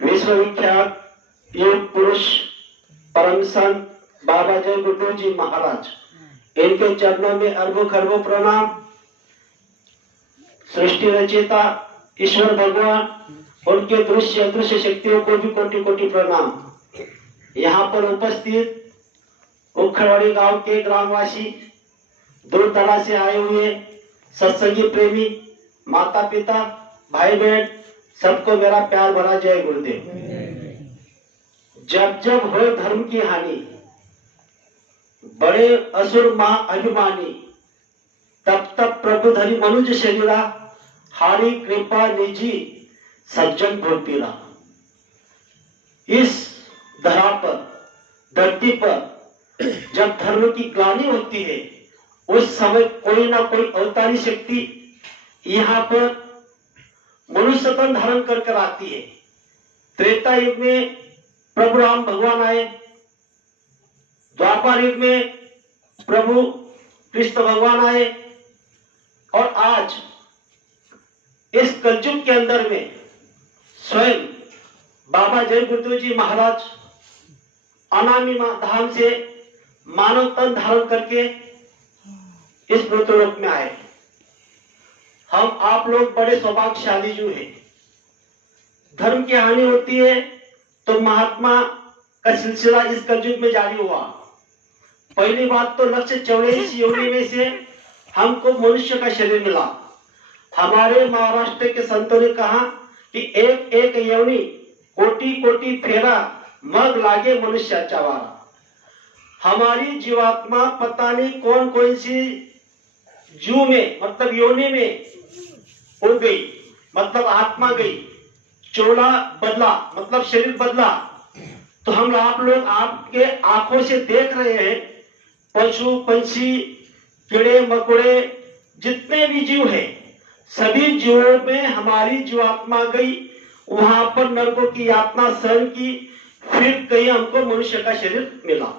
विश्वविख्यात योग पुरुष परम संत बाबा जय गुरु जी महाराज, इनके चरणों में अरबों खरबों प्रणाम। सृष्टि रचयिता ईश्वर भगवान, उनके दृश्य अदृश्य शक्तियों को भी कोटि कोटि प्रणाम। यहाँ पर उपस्थित उखड़वाड़ी गांव के ग्रामवासी, दूर दराज से आए हुए सत्संगी प्रेमी, माता पिता, भाई बहन, सबको मेरा प्यार भरा जय गुरुदेव। जब जब हो धर्म की हानि, बड़े असुर महाअभिमानी, तब तब प्रभु धरि मनुज शरीरा, हारी कृपा निजी सज्जन भोपीरा। इस धरा पर, धरती पर जब धर्म की ग्लानि होती है, उस समय कोई ना कोई अवतारी शक्ति यहाँ पर मनुष्य तन धारण कर कर आती है। त्रेता युग में प्रभु राम भगवान आए, द्वापर युग में प्रभु कृष्ण भगवान आए, और आज इस कलयुग के अंदर में स्वयं बाबा जय गुरुदेव जी महाराज अनामी धाम से मानव तन धारण करके इस मृत्युलोक में आए। हम आप लोग बड़े सौभाग्यशाली जो हैं। धर्म की हानि होती है तो महात्मा का सिलसिला इस कलयुग में जारी हुआ। पहली बात तो 184 योनि में से हमको मनुष्य का शरीर मिला। हमारे महाराष्ट्र के संतों ने कहा कि एक एक योनि कोटि कोटि फेरा, मग लागे मनुष्य चवारा। हमारी जीवात्मा पता नहीं कौन कौन सी जू में, मतलब योनि में उड़ गई, मतलब आत्मा गई, चोला बदला, मतलब शरीर बदला। तो हम आप लोग आपके आंखों से देख रहे हैं, पशु पंछी, कीड़े मकोड़े, जितने भी जीव हैं, सभी जीवों में हमारी जीवात्मा गई, वहां पर नरकों की यातना सहन की, फिर कहीं हमको मनुष्य का शरीर मिला।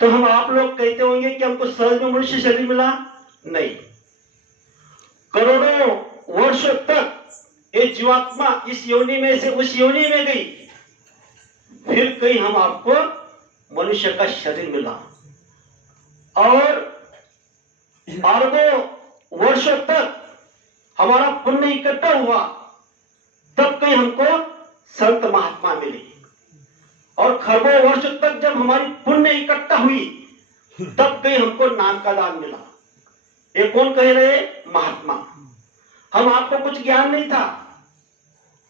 तो हम आप लोग कहते होंगे कि हमको सहज में मनुष्य शरीर मिला, नहीं। करोड़ों वर्षों तक ये जीवात्मा इस योनि में से उस योनि में गई, फिर कहीं हम आपको मनुष्य का शरीर मिला, और अरबों वर्षों तक हमारा पुण्य इकट्ठा हुआ, तब कहीं हमको संत महात्मा मिले, और खरबों वर्षों तक जब हमारी पुण्य इकट्ठा हुई, तब कहीं हमको नाम का दान मिला। ये कौन कह रहे? महात्मा। हम आपको कुछ ज्ञान नहीं था,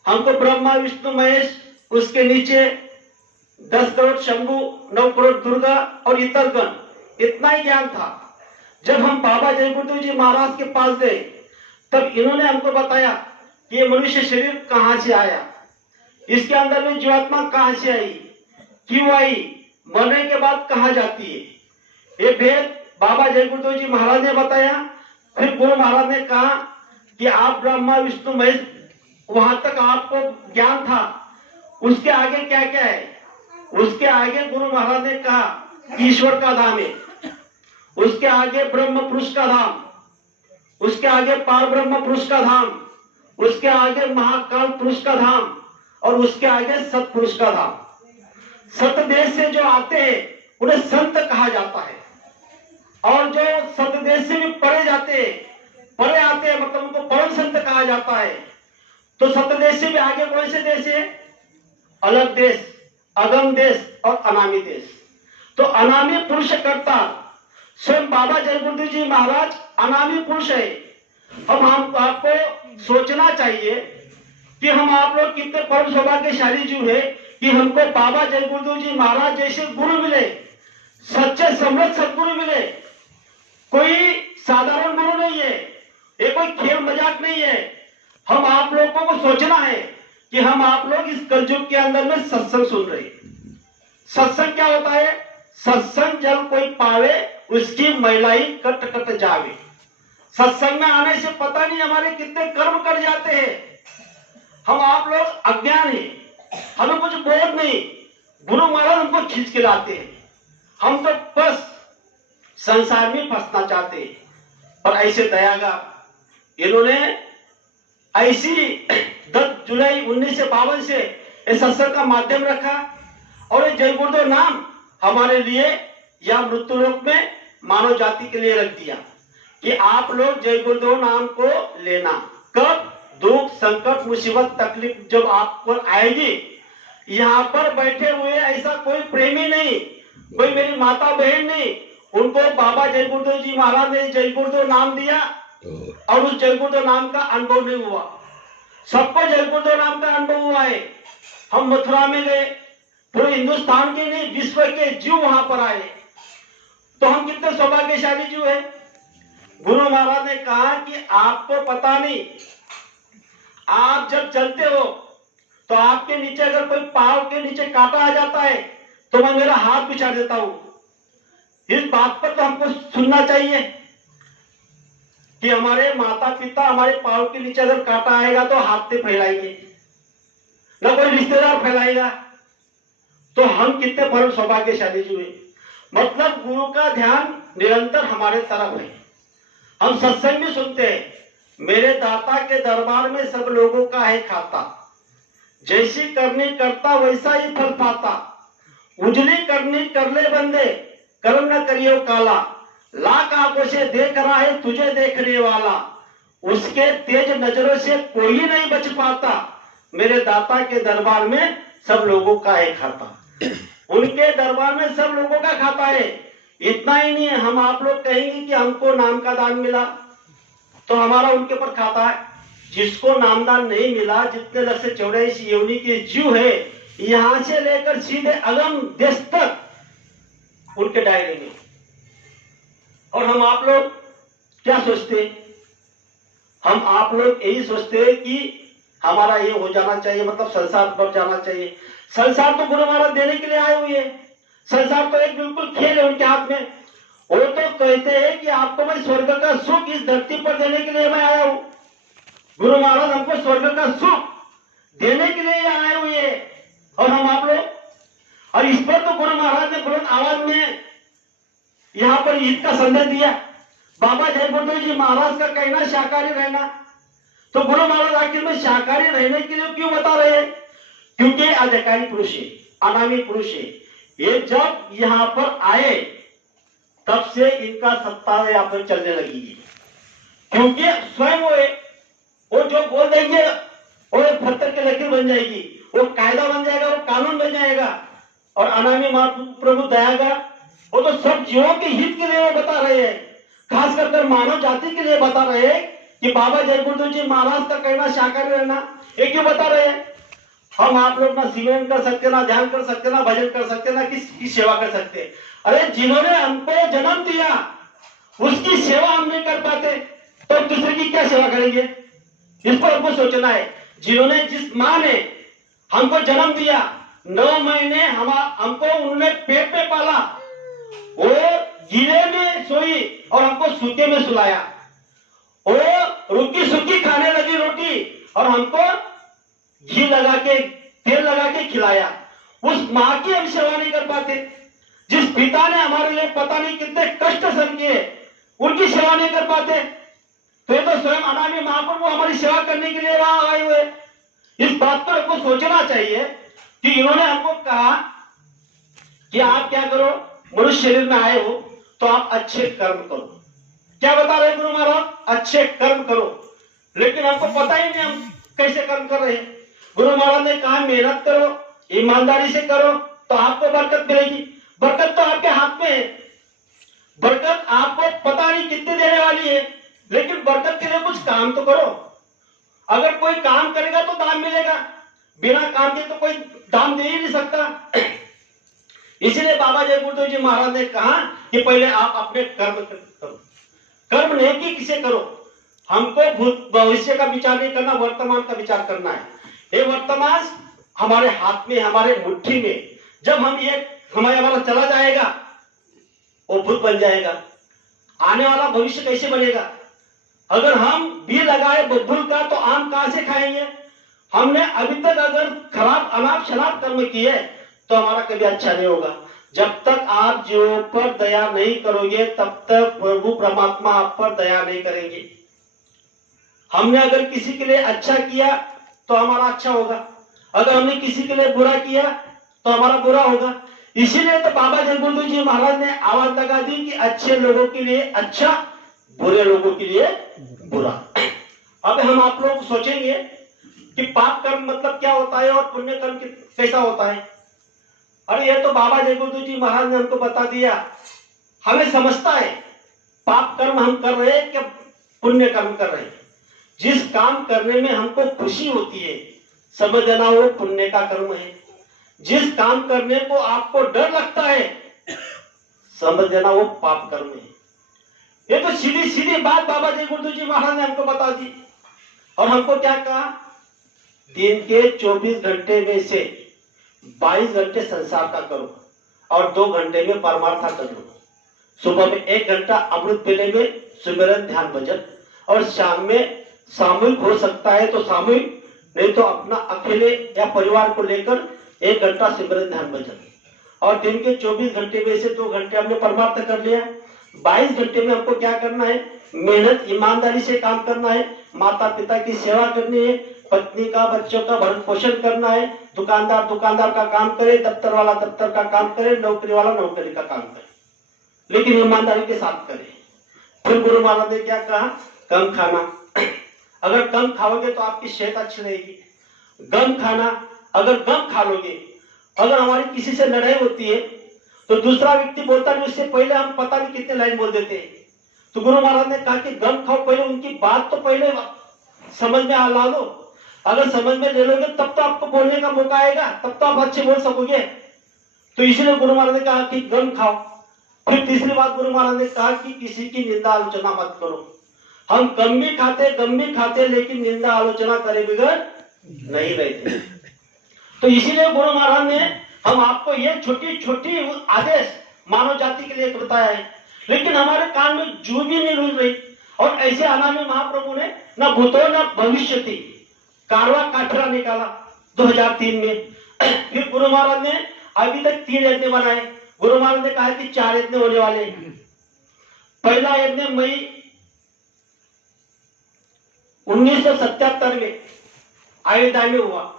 हमको ब्रह्मा विष्णु महेश, उसके नीचे 10 करोड़ शंभु, 9 करोड़ दुर्गा और इतर गण, इतना ही ज्ञान था। जब हम बाबा जय गुरुदेव जी महाराज के पास गए, तब इन्होंने हमको बताया कि ये मनुष्य शरीर कहां से आया, इसके अंदर में जीवात्मा कहां से आई, क्यों आई, मरने के बाद कहां जाती है, ये भेद बाबा जय गुरुदेव जी महाराज ने बताया। फिर गुरु महाराज ने कहा कि आप ब्रह्मा विष्णु महेश, वहां तक आपको ज्ञान था, उसके आगे क्या क्या है? उसके आगे गुरु महाराज ने कहा ईश्वर का धाम है, उसके आगे ब्रह्म पुरुष का धाम, उसके आगे पार ब्रह्म पुरुष का धाम, उसके आगे महाकाल पुरुष का धाम, और उसके आगे सतपुरुष का धाम। सतदेश से जो आते हैं उन्हें संत कहा जाता है, और जो सतदेश से भी परे जाते हैं, परे आते हैं, मतलब उनको परम संत कहा जाता है। तो सतदेश से भी आगे कौन से देश है? अलग देश, अगम देश और अनामी देश। तो अनामी पुरुष करता स्वयं बाबा जय गुरुदेव जी महाराज अनामी पुरुष है। अब हम आपको सोचना चाहिए कि हम आप लोग कितने परम सौभाग्यशाली जीव है कि हमको बाबा जय गुरुदेव जी महाराज जैसे गुरु मिले, सच्चे समृद्ध सदगुरु मिले। कोई साधारण गुरु नहीं है, ये कोई खेल मजाक नहीं है। हम आप लोगों को सोचना है कि हम आप लोग इस कलयुग के अंदर में सत्संग सुन रहे हैं। सत्संग क्या होता है? सत्संग जब कोई पावे, उसकी महिलाई कट कट जावे। सत्संग में आने से पता नहीं हमारे कितने कर्म कर जाते हैं। हम आप लोग अज्ञान है, हमें कुछ बोध नहीं, गुरु महाराज हमको खींच के लाते हैं। हम तो बस संसार में फंसना चाहते हैं, पर ऐसे दयागा इन्होंने ऐसी 10 जुलाई 1952 से इस सत्संग का माध्यम रखा और ये जय गुरुदेव नाम हमारे लिए या मृत्युलोक में मानव जाति के लिए रख दिया कि आप लोग जय गुरुदेव नाम को लेना। कब दुख संकट मुसीबत तकलीफ जब आप पर आएगी, यहाँ पर बैठे हुए ऐसा कोई प्रेमी नहीं, कोई मेरी माता बहन नहीं, उनको बाबा जय गुरुदेव जी महाराज ने जय गुरुदेव नाम दिया और उस जय गुरुदेव नाम का अनुभव नहीं हुआ। सबको जय गुरुदेव नाम का अनुभव हुआ है। हम मथुरा में गए, पूरे हिंदुस्तान के नहीं विश्व के जीव वहां पर आए, तो हम कितने सौभाग्यशाली जीव है। गुरु महाराज ने कहा कि आपको पता नहीं, आप जब चलते हो तो आपके नीचे अगर कोई पांव के नीचे कांटा आ जाता है तो मैं मेरा हाथ बिछा देता हूं। इस बात पर तो हमको सुनना चाहिए कि हमारे माता पिता हमारे पांव के नीचे अगर कांटा आएगा तो हाथ से फैलाएंगे, ना कोई रिश्तेदार फैलाएगा। तो हम कितने परम सौभाग्यशाली जीव हैं। मतलब गुरु का ध्यान निरंतर हमारे तरफ है। हम सत्संग भी सुनते हैं, मेरे दाता के दरबार में सब लोगों का है खाता, जैसी करनी करता वैसा ही फल पाता, उजली करनी कर ले बंदे कर्म न करियो काला, लाख आंखों से देख रहा है तुझे देखने वाला, उसके तेज नजरों से कोई नहीं बच पाता, मेरे दाता के दरबार में सब लोगों का है खाता। उनके दरबार में सब लोगों का खाता है। इतना ही नहीं है, हम आप लोग कहेंगे कि हमको नाम का दान मिला तो हमारा उनके ऊपर खाता है। जिसको नामदान नहीं मिला, जितने लक्ष्य 84 योनि के जीव है, यहां से लेकर सीधे अगम देश तक उनके दायरे में। और हम आप लोग क्या सोचते, हम आप लोग यही सोचते हैं कि हमारा ये हो जाना चाहिए, मतलब संसार बढ़ जाना चाहिए। संसार तो गुरु महाराज देने के लिए आए हुए हैं। संसार तो एक बिल्कुल खेल है उनके हाथ में। वो तो कहते हैं कि आपको मैं स्वर्ग का सुख इस धरती पर देने के लिए मैं आया हूं। गुरु महाराज हमको स्वर्ग का सुख देने के लिए आए हुए हैं। और हम आप लोग, और इस पर तो गुरु महाराज ने बुलंद आवाज में यहाँ पर ईद का संदेश दिया। बाबा जय गुरुदेव जी महाराज का कहना शाकाहारी रहना, तो गुरु महाराज आखिर में शाकाहारी रहने के लिए क्यों बता रहे हैं? क्योंकि अधिकारी पुरुष है, अनामी पुरुष है। ये जब यहाँ पर आए तब से इनका सत्ता यहाँ पर चलने लगी है। क्योंकि स्वयं वो जो बोल देंगे वो पत्थर की लकीर बन जाएगी, वो कायदा बन जाएगा, वो कानून बन जाएगा। और अनामी महाप्रभु दयागा वो तो सब जीवों के हित के लिए वो बता रहे हैं, खास कर मानव जाति के लिए बता रहे हैं कि बाबा जय गुरुदेव जी महाराज का कहना शाकाहारी रहना। ये क्यों बता रहे हैं? हम आप लोग ना सिमरन कर सकते, ना ध्यान कर सकते, ना भजन कर सकते, ना किसकी सेवा कर सकते। अरे जिन्होंने हमको जन्म दिया उसकी सेवा हम नहीं कर पाते तो दूसरे की क्या सेवा करेंगे? इस पर हमको सोचना है। जिन्होंने, जिस माँ ने हमको जन्म दिया, 9 महीने हमको उन्होंने पेट में पाला, वो गीले में सोई और हमको सूखे में सुलाया, वो रुकी सुखी खाने लगी रोटी और हमको घी लगा के तेल लगा के खिलाया। उस माँ की हम सेवा नहीं कर पाते। जिस पिता ने हमारे लिए पता नहीं कितने कष्ट सहन किए, उनकी सेवा नहीं कर पाते, तो ये तो स्वयं अनामी महाप्रभु हमारी सेवा करने के लिए वहां आए हुए। इस बात पर हमको सोचना चाहिए कि इन्होंने हमको कहा कि आप क्या करो, मनुष्य शरीर में आए हो तो आप अच्छे कर्म करो। क्या बता रहे गुरु महाराज? अच्छे कर्म करो। लेकिन हमको पता ही नहीं हम कैसे कर्म कर रहे हैं। गुरु महाराज ने कहा मेहनत करो, ईमानदारी से करो तो आपको बरकत मिलेगी। बरकत तो आपके हाथ में है। बरकत आपको पता नहीं कितनी देने वाली है, लेकिन बरकत के लिए कुछ काम तो करो। अगर कोई काम करेगा तो दान मिलेगा, बिना काम के तो कोई दान दे ही नहीं सकता। इसलिए बाबा जय गुरुदेव जी महाराज ने कहा कि पहले आप अपने कर्म करो। कर्म नेकी किसे करो। हमको भूत भविष्य का विचार नहीं करना, वर्तमान का विचार करना है। ये वर्तमान हमारे हाथ में, हमारे मुट्ठी में। जब हम ये हमारा चला जाएगा वो भूत बन जाएगा। आने वाला भविष्य कैसे बनेगा? अगर हम भी लगाए बबूल का तो आम कहां से खाएंगे? हमने अभी तक अगर खराब अनाप शनाप कर्म किए तो हमारा कभी अच्छा नहीं होगा। जब तक आप जीवों पर दया नहीं करोगे तब तक प्रभु परमात्मा आप पर दया नहीं करेंगे। हमने अगर किसी के लिए अच्छा किया तो हमारा अच्छा होगा, अगर हमने किसी के लिए बुरा किया तो हमारा बुरा होगा। इसीलिए तो बाबा जगबंधु जी महाराज ने आवाज लगा दी कि अच्छे लोगों के लिए अच्छा, बुरे लोगों के लिए बुरा। अब हम आप लोग सोचेंगे कि पाप कर्म मतलब क्या होता है और पुण्य कर्म कैसा होता है। अरे ये तो बाबा जगबंधु जी महाराज ने हमको बता दिया। हमें समझता है पाप कर्म हम कर रहे हैं क्या पुण्य कर्म कर रहे हैं। जिस काम करने में हमको खुशी होती है समझ लेना वो पुण्य का कर्म है। जिस काम करने को आपको डर लगता है समझ लेना वो पाप कर्म है। ये तो सीधी सीधी बात बाबा जगबंधु जी महाराज ने हमको बता दी। और हमको क्या कहा, दिन के 24 घंटे में से 22 घंटे संसार का करो और 2 घंटे में परमार्थ कर लो। सुबह में 1 घंटा अमृत वेले में सुमिरन ध्यान भजन, और शाम में सामूहिक हो सकता है तो सामूहिक, नहीं तो अपना अकेले या परिवार को लेकर 1 घंटा सिमरन ध्यान भजन। और दिन के 24 घंटे में से 2 घंटे हमने परमार्थ कर लिया। 22 घंटे में हमको क्या करना है, मेहनत ईमानदारी से काम करना है, माता पिता की सेवा करनी है, पत्नी का बच्चों का भरण पोषण करना है, दुकानदार दुकानदार का काम करे, दफ्तर वाला दफ्तर का काम करे, नौकरी वाला नौकरी का काम करे, लेकिन ईमानदारी के साथ करे। फिर गुरु महाराज ने क्या कहा, कम खाना। अगर कम खाओगे तो आपकी सेहत अच्छी रहेगी। कम खाना, अगर कम खा लोगे, अगर हमारी किसी से लड़ाई होती है तो दूसरा व्यक्ति बोलता नहीं, उससे पहले हम पता नहीं कितने लाइन बोल देते हैं। तो गुरु महाराज ने कहा कि गम खाओ, पहले उनकी बात तो पहले समझ में ला लो। अगर समझ में ले लोगे तब तो आपको बोलने का मौका आएगा, तब तो आप अच्छे बोल सकोगे। तो इसलिए गुरु महाराज ने कहा कि गम खाओ। फिर तीसरी बात गुरु महाराज ने कहा कि किसी की निंदा आलोचना मत करो। हम गम भी खाते लेकिन निंदा आलोचना करे बगैर नहीं रहते। तो इसीलिए गुरु महाराज ने हम आपको ये छोटी छोटी आदेश मानव जाति के लिए बताया है, लेकिन हमारे कान में जू भी नहीं रुल रही। और ऐसे अनामी महाप्रभु ने न भूतो न भविष्य थी कारवा काठरा निकाला 2003 में। फिर गुरु महाराज ने अभी तक 3 यज्ञ बनाए। गुरु महाराज ने कहा कि 4 यज्ञ होने वाले। पहला यज्ञ मई 1977 में अयोध्या में हुआ,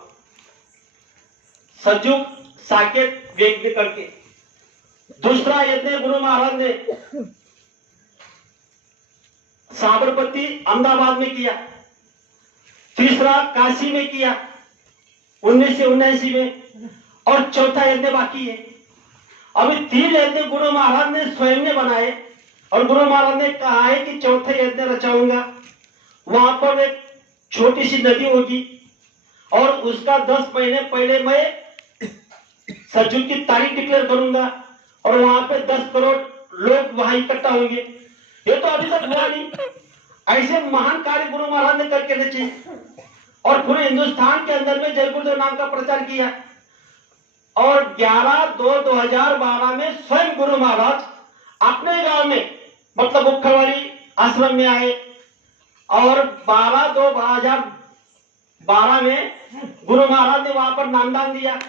सजुग साकेत वेग में करके। दूसरा यज्ञ गुरु महाराज ने साबरमती अहमदाबाद में किया। तीसरा काशी में किया 1979 में, और चौथा यज्ञ बाकी है। अभी 3 यज्ञ गुरु महाराज ने स्वयं ने बनाए, और गुरु महाराज ने कहा है कि चौथे यज्ञ रचाऊंगा। वहां पर एक छोटी सी नदी होगी और उसका 10 महीने पहले मैं सजुग की तारीख डिक्लेयर करूंगा, और वहां पे 10 करोड़ लोग वहां इकट्ठा होंगे। ये तो अभी तक हुआ नहीं। ऐसे महान कार्य गुरु महाराज ने करके रचे, और पूरे हिंदुस्तान के अंदर में जय गुरुदेव नाम का प्रचार किया। और 11/2/2012 में स्वयं गुरु महाराज अपने गांव में मतलब मुख्यवाड़ी आश्रम में आए, और 12/2/2012 में गुरु महाराज ने वहां पर नामदान दिया,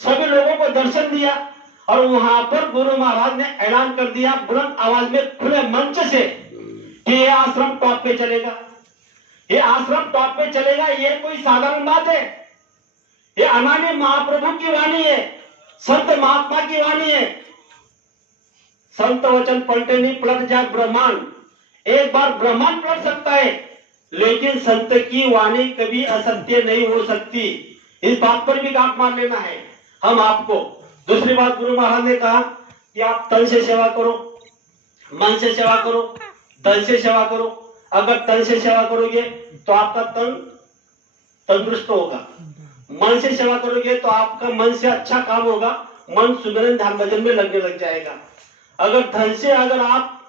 सभी लोगों को दर्शन दिया, और वहां पर गुरु महाराज ने ऐलान कर दिया बुलंद आवाज में खुले मंच से कि ये आश्रम टॉप पे चलेगा, ये आश्रम टॉप पे चलेगा। ये कोई साधारण बात है, ये अनामी महाप्रभु की वाणी है, संत महात्मा की वाणी है। संत वचन पलटे नहीं पलट जाए ब्रह्मांड। एक बार ब्रह्मांड पलट सकता है, लेकिन संत की वाणी कभी असत्य नहीं हो सकती। इस बात पर भी गांठ मार लेना है हम आपको। दूसरी बात गुरु महाराज ने कहा कि आप तन से सेवा करो, मन से सेवा करो, धन से सेवा करो। अगर तन से सेवा करोगे तो आपका तन तंदुरुस्त होगा, मन से सेवा करोगे तो आपका मन से अच्छा काम होगा, मन सुमिरन ध्यान भजन में लगने लग जाएगा। अगर धन से अगर आप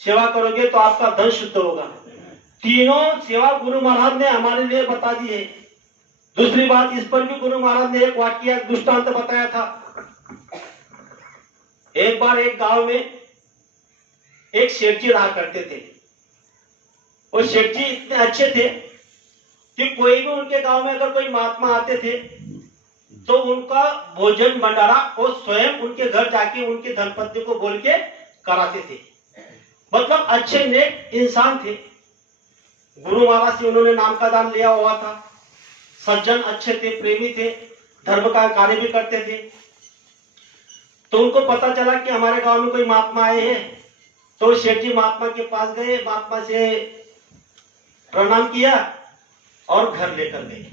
सेवा करोगे तो आपका धन शुद्ध होगा। तीनों सेवा गुरु महाराज ने हमारे लिए बता दी है। दूसरी बात, इस पर भी गुरु महाराज ने एक वाक्य दृष्टांत बताया था। एक बार एक गांव में एक शेठ जी रहा करते थे। वो शेठ जी इतने अच्छे थे कि कोई भी उनके गांव में अगर कोई महात्मा आते थे तो उनका भोजन भंडारा वो स्वयं उनके घर जाके उनके धर्मपत्नी को बोल के कराते थे। मतलब अच्छे नेक इंसान थे। गुरु महाराज से उन्होंने नाम का दान लिया हुआ था, सज्जन अच्छे थे, प्रेमी थे, धर्म का कार्य भी करते थे। तो उनको पता चला कि हमारे गांव में कोई महात्मा आए हैं। तो सेठ जी महात्मा के पास गए, महात्मा से प्रणाम किया और घर लेकर गए।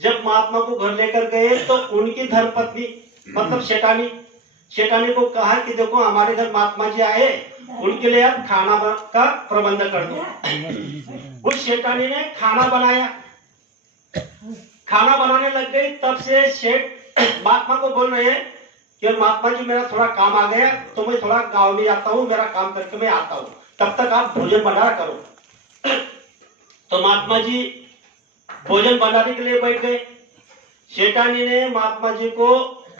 जब महात्मा को घर लेकर गए तो उनकी धर्मपत्नी मतलब शेठानी को कहा कि देखो हमारे घर महात्मा जी आए, उनके लिए आप खाना का प्रबंध कर दो। उस शेठानी ने खाना बनाया, खाना बनाने लग गई। तब से सेठ महात्मा को बोल रहे हैं कि महात्मा जी मेरा थोड़ा काम आ गया, तो मैं थोड़ा गांव में जाता हूँ, मेरा काम करके मैं आता हूँ, तब तक आप भोजन बना करो। तो महात्मा जी भोजन बनाने के लिए बैठ गए। शेठानी ने महात्मा जी को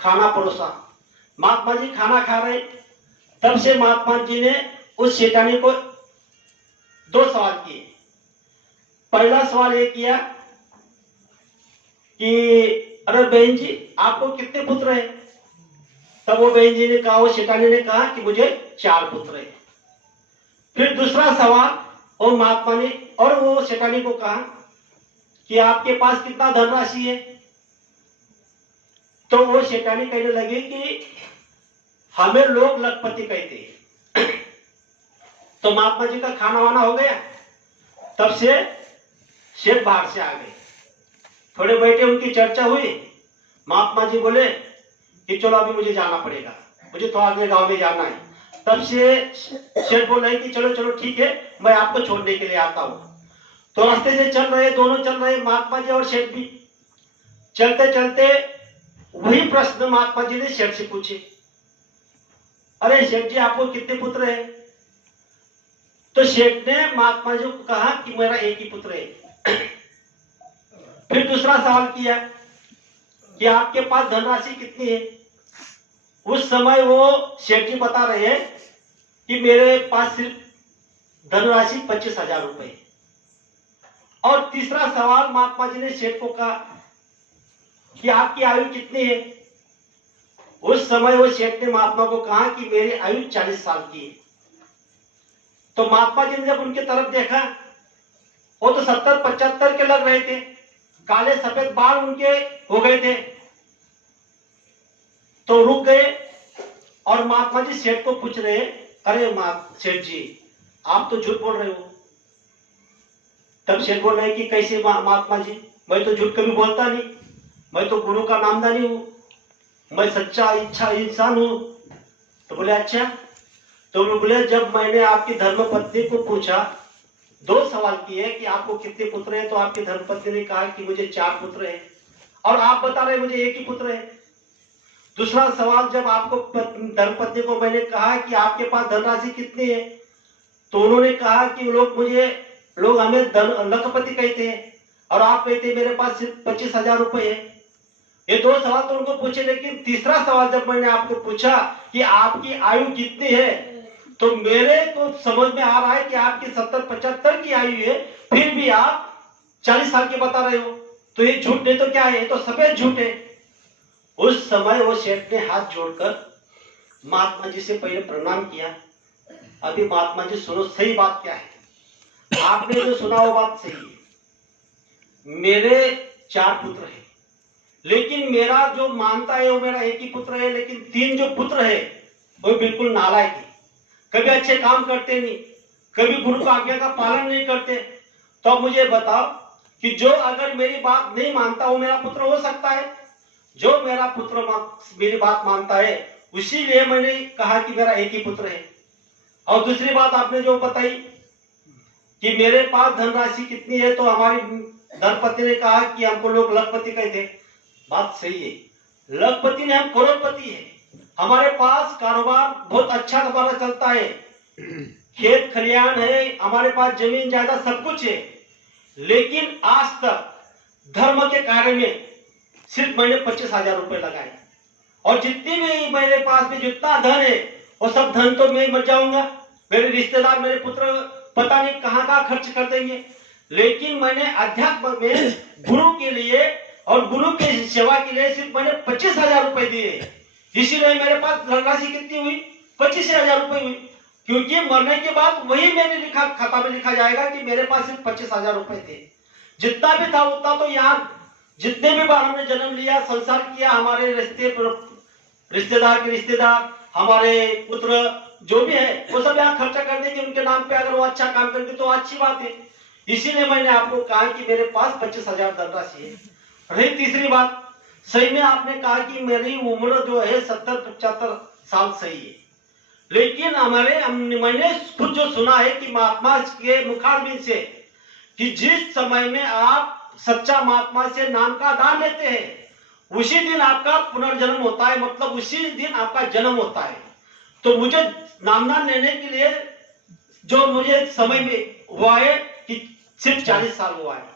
खाना परोसा, महात्मा जी खाना खा रहे। तब से महात्मा जी ने उस शेठानी को 2 सवाल किए। पहला सवाल ये किया कि अरे बहन जी आपको कितने पुत्र हैं? तब वो बहन जी ने कहा, वो शेठानी ने कहा कि मुझे 4 पुत्र हैं। फिर दूसरा सवाल वो महात्मा ने और वो शेठानी को कहा कि आपके पास कितना धनराशि है? तो वो शेठानी कहने लगी कि हमें लोग लखपति कहते हैं। तो महात्मा जी का खाना वाना हो गया। तब से शेठ बाहर से आ गए, थोड़े बैठे, उनकी चर्चा हुई। महात्मा जी बोले कि चलो अभी मुझे जाना पड़ेगा, मुझे तो अगले गांव में जाना है। तब से शेठ बोल रहे कि चलो चलो ठीक है, मैं आपको छोड़ने के लिए आता हूं। तो रास्ते से चल रहे, दोनों चल रहे, महात्मा जी और शेठ भी। चलते चलते वही प्रश्न महात्मा जी ने शेठ से पूछे, अरे शेठ जी आपको कितने पुत्र हैं? तो शेठ ने महात्मा जी को कहा कि मेरा एक ही पुत्र है। फिर दूसरा सवाल किया कि आपके पास धनराशि कितनी है? उस समय वो शेठ जी बता रहे हैं कि मेरे पास सिर्फ धनराशि 25,000 रुपए। और तीसरा सवाल महात्मा जी ने शेठ को कहा कि आपकी आयु कितनी है? उस समय वो शेठ ने महात्मा को कहा कि मेरी आयु 40 साल की है। तो महात्मा जी ने जब उनके तरफ देखा, वो तो 70-75 के लग रहे थे, काले सफेद बाल उनके हो गए थे। तो रुक गए और महात्मा जी सेठ को पूछ रहे, अरे सेठ जी आप तो झूठ बोल रहे हो। तब सेठ बोल रहे कि कैसे महात्मा जी, मैं तो झूठ कभी बोलता नहीं, मैं तो गुरु का नामधारी हूं, मैं सच्चा इच्छा इंसान हूं। तो बोले अच्छा। तो बोले जब मैंने आपकी धर्मपत्नी को पूछा, 2 सवाल किए कि आपको कितने पुत्र हैं, तो आपकी धर्मपत्नी ने कहा कि मुझे 4 पुत्र हैं, और आप बता रहे मुझे एक ही पुत्र है। दूसरा सवाल जब आपको धर्मपत्नी को मैंने कहा कि आपके पास धनराशि कितनी है, तो उन्होंने कहा कि लोग हमें लखपति कहते हैं, और आप कहते हैं मेरे पास सिर्फ 25,000 रुपए है। ये 2 सवाल तो उनको पूछे, लेकिन तीसरा सवाल जब मैंने आपको पूछा कि आपकी आयु कितनी है, तो मेरे को समझ में आ रहा है कि आपकी 70-75 की आयु है, फिर भी आप 40 साल के बता रहे हो। तो ये झूठ नहीं तो क्या है, ये तो सफेद झूठ है। उस समय वो सेठ ने हाथ जोड़कर महात्मा जी से पहले प्रणाम किया। अभी महात्मा जी सुनो, सही बात क्या है, आपने जो सुना वो बात सही है। मेरे 4 पुत्र हैं, लेकिन मेरा जो मानता है वो मेरा एक ही पुत्र है, लेकिन 3 जो पुत्र है वो बिल्कुल नालायक है, कभी अच्छे काम करते नहीं, कभी गुरु का आज्ञा का पालन नहीं करते। तो अब मुझे बताओ कि जो अगर मेरी बात नहीं मानता वो मेरा पुत्र हो सकता है? जो मेरा पुत्र मेरी बात मानता है, इसीलिए मैंने कहा कि मेरा एक ही पुत्र है। और दूसरी बात आपने जो बताई कि मेरे पास धनराशि कितनी है, तो हमारी धनपति ने कहा कि हमको लोग लखपति कहते। बात सही है, लखपति ने हम करोड़पति है, हमारे पास कारोबार बहुत अच्छा हमारा चलता है, खेत खलियान है, हमारे पास जमीन जायदाद सब कुछ है, लेकिन आज तक धर्म के कार्य में सिर्फ मैंने 25,000 रुपए लगाए, और जितनी भी मेरे पास में जितना धन है वो सब धन तो मैं मर जाऊंगा, मेरे रिश्तेदार मेरे पुत्र पता नहीं कहां खर्च कर देंगे। लेकिन मैंने अध्यात्म में गुरु के लिए और गुरु के सेवा के लिए सिर्फ मैंने 25,000 रुपए दिए, इसीलिए मेरे पास धनराशि कितनी हुई, 25,000 रुपए हुई। क्योंकि मरने के बाद वही मैंने खाता में लिखा जाएगा कि मेरे पास सिर्फ 25,000 रुपए थे, जितना भी था उतना तो यहाँ जितने भी बार हमने जन्म लिया, संसार किया, हमारे रिश्तेदार के रिश्तेदार, हमारे पुत्र जो भी है वो सब यहाँ खर्चा कर देंगे उनके नाम पे। अगर वो अच्छा काम करके तो अच्छी बात है। इसीलिए मैंने आपको कहा कि मेरे पास 25,000 धनराशि है। रही तीसरी बात, सही में आपने कहा कि मेरी उम्र जो है 70-75 साल सही है, लेकिन मैंने खुद जो सुना है कि महात्मा के मुखारबिंद से कि जिस समय में आप सच्चा महात्मा से नाम का दान लेते हैं उसी दिन आपका पुनर्जन्म होता है, मतलब उसी दिन आपका जन्म होता है। तो मुझे नामदान लेने के लिए जो मुझे समय में हुआ है कि सिर्फ 40 साल हुआ है।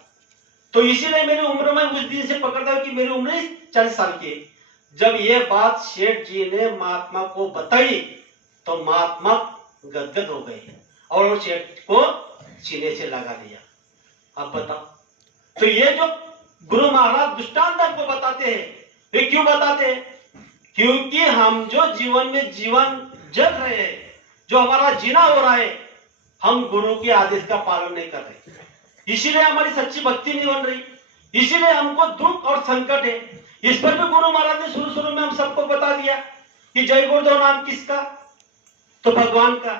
तो इसीलिए मेरी उम्र में उस दिन से पकड़ता हूं कि मेरी उम्र 40 साल की है। जब ये बात सेठ जी ने महात्मा को बताई तो महात्मा गदगद हो गए और सेठ को सीने से लगा दिया। अब बताओ, तो ये जो गुरु महाराज दृष्टांत आपको बताते हैं, ये क्यों बताते हैं? क्योंकि हम जो जीवन में जीवन जग रहे हैं, जो हमारा जीना हो रहा है, हम गुरु के आदेश का पालन नहीं कर रहे, इसीलिए हमारी सच्ची भक्ति नहीं बन रही, इसीलिए हमको दुख और संकट है। इस पर भी गुरु महाराज ने शुरू शुरू में हम सबको बता दिया कि जय गुरुदेव नाम किसका, तो भगवान का।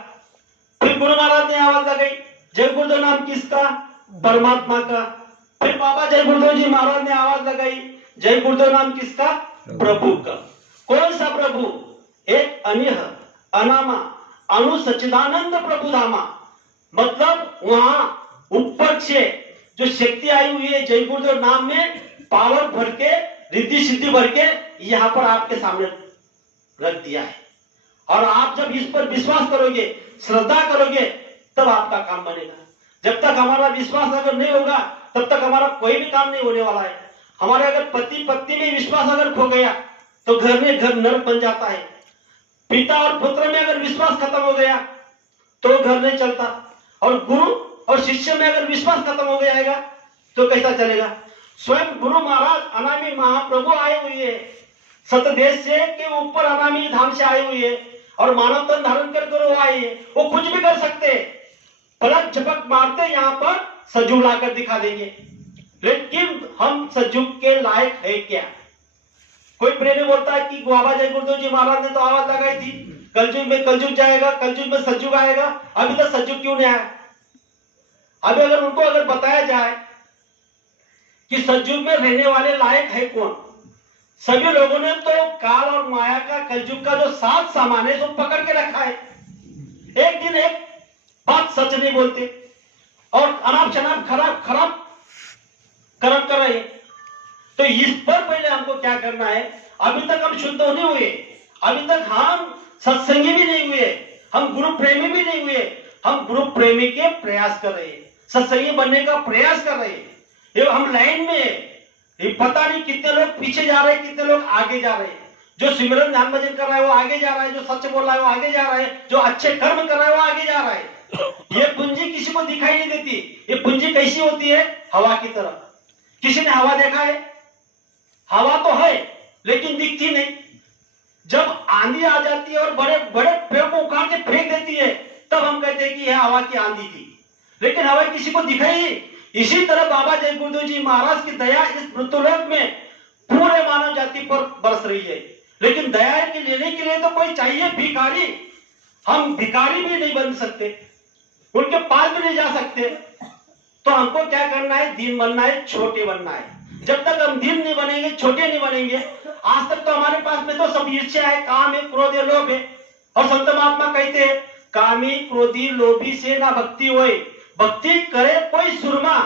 फिर गुरु महाराज ने आवाज लगाई, जय गुरुदेव नाम किसका, परमात्मा का। फिर बाबा जय गुरुदेव जी महाराज ने आवाज लगाई, जय गुरुदेव नाम किसका, प्रभु का। कौन सा प्रभु? एक अनिह अनामा अनु सच्चिदानंद प्रभु धामा, मतलब वहां ऊपर से जो शक्ति आई हुई है जय गुरुदेव नाम में, पावर भर के, रिद्धि सिद्धि भर के यहां पर आपके सामने रख दिया है। और आप जब इस पर विश्वास करोगे, श्रद्धा करोगे, तब आपका काम बनेगा। जब तक हमारा विश्वास अगर नहीं होगा तब तक हमारा कोई भी काम नहीं होने वाला है। हमारे अगर पति पत्नी में विश्वास अगर खो गया तो घर में घर नरक बन जाता है। पिता और पुत्र में अगर विश्वास खत्म हो गया तो घर नहीं चलता, और गुरु और शिष्य में अगर विश्वास खत्म हो गया तो कैसा चलेगा? स्वयं गुरु महाराज अनामी महाप्रभु आए हुए है, सतदेश से के ऊपर अनामी धाम से आए हुए है, और मानव तन धारण कर वो आए हैं। वो कुछ भी कर सकते हैं, पलक झपक मारते यहाँ पर सजू लाकर दिखा देंगे, लेकिन हम सजू के लायक है क्या? कोई प्रेमी बोलता है कि बाबा जय गुरुदेव जी महाराज ने तो आवाज लगाई थी कलयुग में कलयुग जाएगा, कलयुग में सज्जुग आएगा, अभी तक सज्जुग क्यों नहीं आया? अभी अगर उनको अगर बताया जाए कि सज्जुग में रहने वाले लायक है कौन, सभी लोगों ने तो काल और माया का, कलयुग का जो 7 सामान है सब पकड़ के रखा है। एक दिन एक बात सच नहीं बोलते और अनाप शनाप खराब खराब कर्म कर रहे हैं। तो इस पर पहले हमको क्या करना है? अभी तक हम शुद्ध नहीं हुए, अभी तक हम सत्संगी भी नहीं हुए, हम गुरु प्रेमी भी नहीं हुए। हम गुरु प्रेमी के प्रयास कर रहे हैं, सत्संगी बनने का प्रयास कर रहे हैं। ये हम लाइन में, ये पता नहीं कितने लोग पीछे जा रहे हैं, कितने लोग आगे जा रहे हैं। जो सिमरन ध्यान भजन कर रहा है वो आगे जा रहा है, जो सच बोल रहा है वो आगे जा रहा है, जो अच्छे कर्म कर रहा है वो आगे जा रहा है। ये पूंजी किसी को दिखाई नहीं देती। ये पूंजी कैसी होती है? हवा की तरह। किसी ने हवा देखा है? हवा तो है लेकिन दिखती नहीं। जब आंधी आ जाती है और बड़े बड़े पेड़ को उखाड़ के फेंक देती है तब हम कहते हैं कि यह हवा की आंधी थी, लेकिन हवा किसी को दिखाई नहीं। इसी तरह बाबा जय गुरुदेव जी महाराज की दया इस पृथ्वीलोक में पूरे मानव जाति पर बरस रही है, लेकिन दया के लेने के लिए तो कोई चाहिए भिखारी। हम भिखारी भी नहीं बन सकते, उनके पास भी नहीं जा सकते। तो हमको क्या करना है? दीन बनना है, छोटे बनना है। जब तक हम दीन नहीं बनेंगे, छोटे नहीं बनेंगे, आज तक तो हमारे पास में तो सब ईर्ष्या है, काम है, क्रोध है, लोभ है। और संत महात्मा कहते हैं कामी क्रोधी लोभी से ना भक्ति होए, भक्ति करे कोई सुरमा,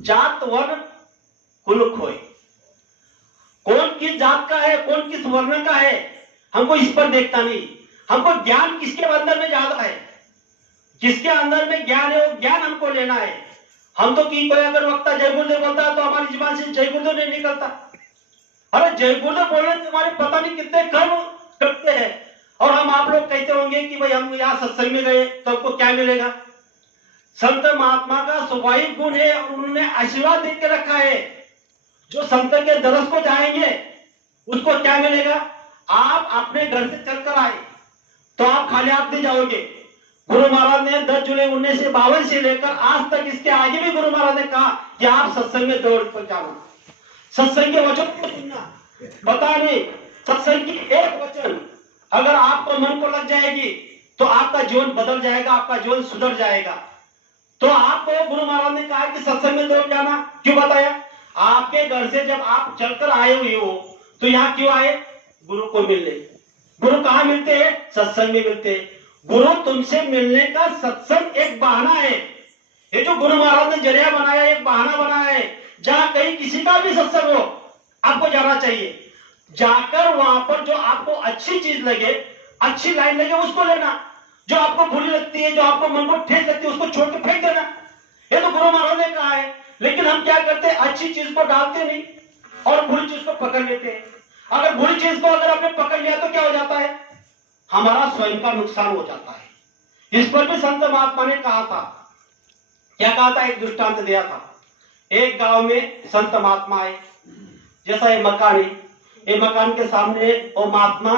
जात वर्ण कुल खोए। कौन किस जात का है, कौन किस वर्ण का है, हमको इस पर देखता नहीं। हमको ज्ञान किसके अंदर में ज्यादा है, किसके अंदर में ज्ञान है, वो ज्ञान हमको लेना है। हम तो की कोई अगर वक्ता जय गुरुदेव बोलता है तो हमारी जुबान से जय गुरुदेव नहीं निकलता। अरे जय गुरुदेव बोलने से हमारे पता नहीं कितने कर्म करते हैं। और हम आप लोग कहते होंगे कि भाई हम यहाँ सत्संग में गए तो आपको क्या मिलेगा? संत महात्मा का स्वाभाविक गुण है और उन्होंने आशीर्वाद दे के रखा है। जो संत के दरस को जाएंगे उसको क्या मिलेगा? आप अपने घर से चलकर आए तो आप खाली हाथ नहीं जाओगे। गुरु महाराज ने 10 जुलाई 1952 से लेकर आज तक, इसके आगे भी गुरु महाराज ने कहा कि आप सत्संग में दौड़ पर जाना। सत्संग के वचन को सुनना। पता नहीं सत्संग की एक वचन अगर आपको मन को लग जाएगी तो आपका जीवन बदल जाएगा, आपका जीवन सुधर जाएगा। तो आपको गुरु महाराज ने कहा कि सत्संग में जरूर जाना। क्यों बताया? आपके घर से जब आप चलकर आए हुए हो तो यहाँ क्यों आए? गुरु को मिलने। गुरु कहाँ मिलते हैं? सत्संग में मिलते हैं। गुरु तुमसे मिलने का सत्संग एक बहाना है। ये जो गुरु महाराज ने जरिया बनाया, एक बहाना बनाया है। जहां कहीं किसी का भी सत्संग हो, आपको जाना चाहिए। जाकर वहां पर जो आपको अच्छी चीज लगे, अच्छी लाइन लगे, उसको लेना। जो आपको बुरी लगती है, जो आपको मन को ठेस लगती है, उसको छोड़ के फेंक देना। ये तो गुरु महाराज ने कहा है। लेकिन हम क्या करते हैं? अच्छी चीज को डालते नहीं और बुरी चीज को पकड़ लेते हैं। अगर बुरी चीज को अगर आपने पकड़ लिया तो क्या हो जाता है? हमारा स्वयं का नुकसान हो जाता है। इस पर भी संत महात्मा ने कहा था। क्या कहा था? एक दृष्टांत दिया था। एक गांव में संत महात्मा आए। जैसा ये मकान है, ये मकान के सामने वो महात्मा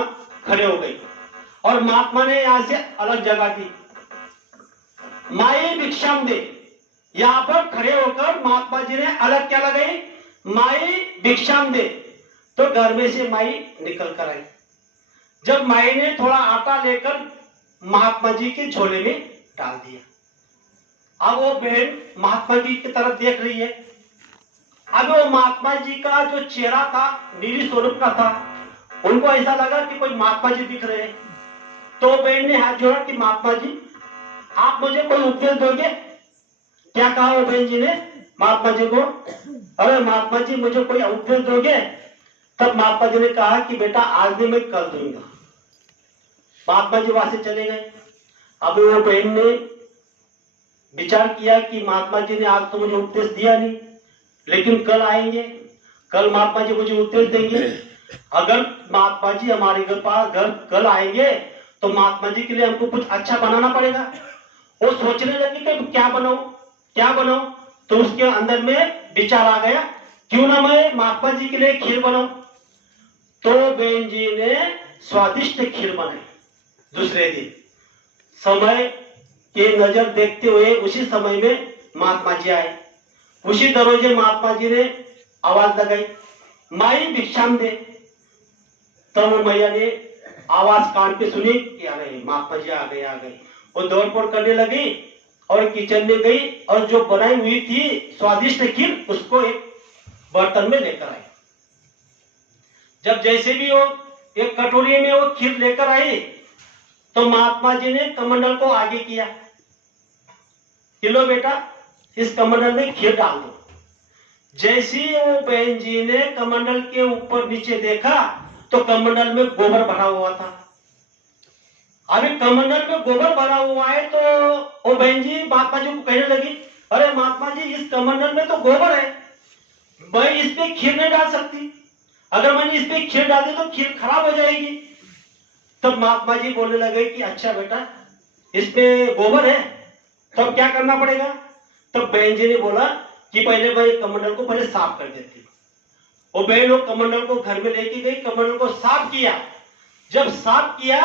खड़े हो गए और महात्मा ने यहां से अलग जगह दी। माई भिक्षाम दे, यहां पर खड़े होकर महात्मा जी ने अलग क्या लगाई? माई भिक्षाम दे। तो घर में से माई निकल कर आई। जब माई ने थोड़ा आटा लेकर महात्मा जी के झोले में डाल दिया। अब वो बहन महात्मा जी की तरफ देख रही है। अब वो महात्मा जी का जो चेहरा था नीली स्वरूप का था। उनको ऐसा लगा कि कोई महात्मा जी दिख रहे हैं। तो बहन ने हाथ जोड़ा कि महात्मा जी, आप मुझे कोई उपदेश दोगे? क्या कहा वो बहन जी ने महात्मा जी को? अरे महात्मा जी, मुझे कोई उपदेश दोगे? तब महात्मा जी ने कहा कि बेटा आज नहीं, मैं कल दूंगा। महात्मा जी वहां से चले गए। अब वो बहन ने विचार किया कि महात्मा जी ने आज तो मुझे उपदेश दिया नहीं, लेकिन कल आएंगे, कल महात्मा जी मुझे उपदेश देंगे। अगर महात्मा जी हमारे पास घर कल आएंगे तो महात्मा जी के लिए हमको कुछ अच्छा बनाना पड़ेगा। वो सोचने लगी कि क्या बनाऊं, क्या बनाऊं। तो उसके अंदर में विचार आ गया, क्यों ना मैं महात्मा जी के लिए खीर बनाऊं। तो बहन जी ने स्वादिष्ट खीर बनाई। दूसरे दिन समय के नजर देखते हुए उसी समय में महात्मा जी आए। उसी दरवाजे महात्मा जी ने आवाज लगाई, माई भिक्षाम दे। तब वो मैया ने आवाज कान पे सुनी कि आ गए, महात्मा जी आ गए, आ गए। वो दौड़-दौड़ करने लगी और किचन में गई और जो बनाई हुई थी स्वादिष्ट खीर उसको एक बर्तन में लेकर आई। जब जैसे भी वो एक कटोरी में वो खीर लेकर आई तो महात्मा जी ने कमंडल को आगे किया कि लो बेटा, इस कमंडल में खीर डाल दो। जैसे वो बहन जी ने कमंडल के ऊपर नीचे देखा तो कमंडल में गोबर भरा हुआ था। अभी कमंडल में गोबर भरा हुआ है तो वो बहन जी महात्मा जी को कहने लगी, अरे महात्मा जी, इस कमंडल में तो गोबर है, मैं इस पे खीर नहीं डाल सकती। अगर मैंने इस पे खीर डाल दी तो खीर खराब हो जाएगी। तब महात्मा जी बोलने लगे कि अच्छा बेटा, इसमें गोबर है तो अब क्या करना पड़ेगा? तब बहन जी ने बोला कि पहले मैं कमंडल को पहले साफ कर देती। वो बहन लोग कमंडल को घर में लेके गई, कमंडल को साफ किया। जब साफ किया,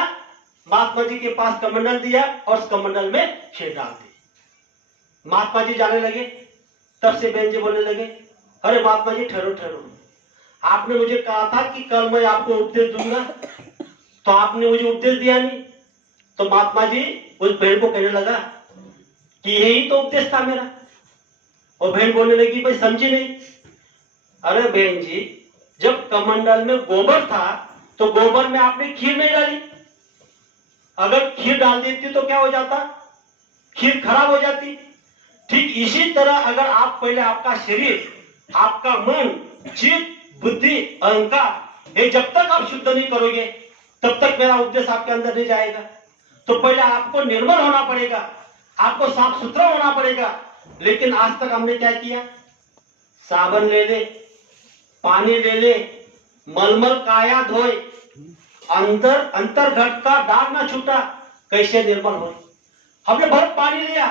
महात्मा जी के पास कमंडल दिया और उस कमंडल में खीर डाल दी। महात्मा जी जाने लगे। तब से बहन जी बोलने लगे, अरे महात्मा जी ठहरो ठहरो, आपने मुझे कहा था कि कल मैं आपको उपदेश दूंगा, तो आपने मुझे उपदेश दिया नहीं। तो महात्मा जी उस बहन को कहने लगा कि यही तो उपदेश था मेरा। और बहन बोलने लगी, भाई समझी नहीं। अरे बहन जी, जब कमंडल में गोबर था तो गोबर में आपने खीर नहीं डाली। अगर खीर डाल देती तो क्या हो जाता? खीर खराब हो जाती। ठीक इसी तरह अगर आप पहले आपका शरीर, आपका मन, चित्त, बुद्धि, अहंकार, ये जब तक आप शुद्ध नहीं करोगे तब तक मेरा उपदेश आपके अंदर नहीं जाएगा। तो पहले आपको निर्मल होना पड़ेगा, आपको साफ सुथरा होना पड़ेगा। लेकिन आज तक हमने क्या किया? साबन ले ले, पानी ले ले, मलमल काया धोए, अंतर घट का दाग ना छूटा, कैसे निर्मल हो? हमने बहुत पानी लिया,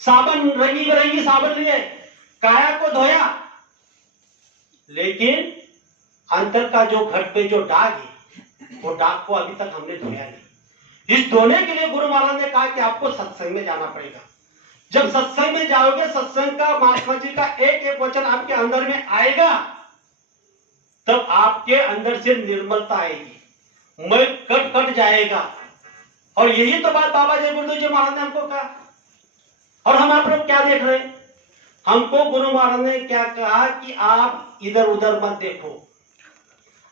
साबन रंगी बिरंगी साबन लिए, काया को धोया, लेकिन अंतर का जो घट पे जो दाग है वो दाग को अभी तक हमने धोया नहीं। इस धोने के लिए गुरु महाराज ने कहा कि आपको सत्संग में जाना पड़ेगा। जब सत्संग में जाओगे, सत्संग का महात्मा जी का एक एक वचन आपके अंदर में आएगा तब आपके अंदर से निर्मलता आएगी, मैं कट कट जाएगा। और यही तो बात बाबा जय गुरुदेव जी महाराज ने हमको कहा। और हम आप लोग क्या देख रहे हैं? हमको गुरु महाराज ने क्या कहा कि आप इधर उधर मत देखो,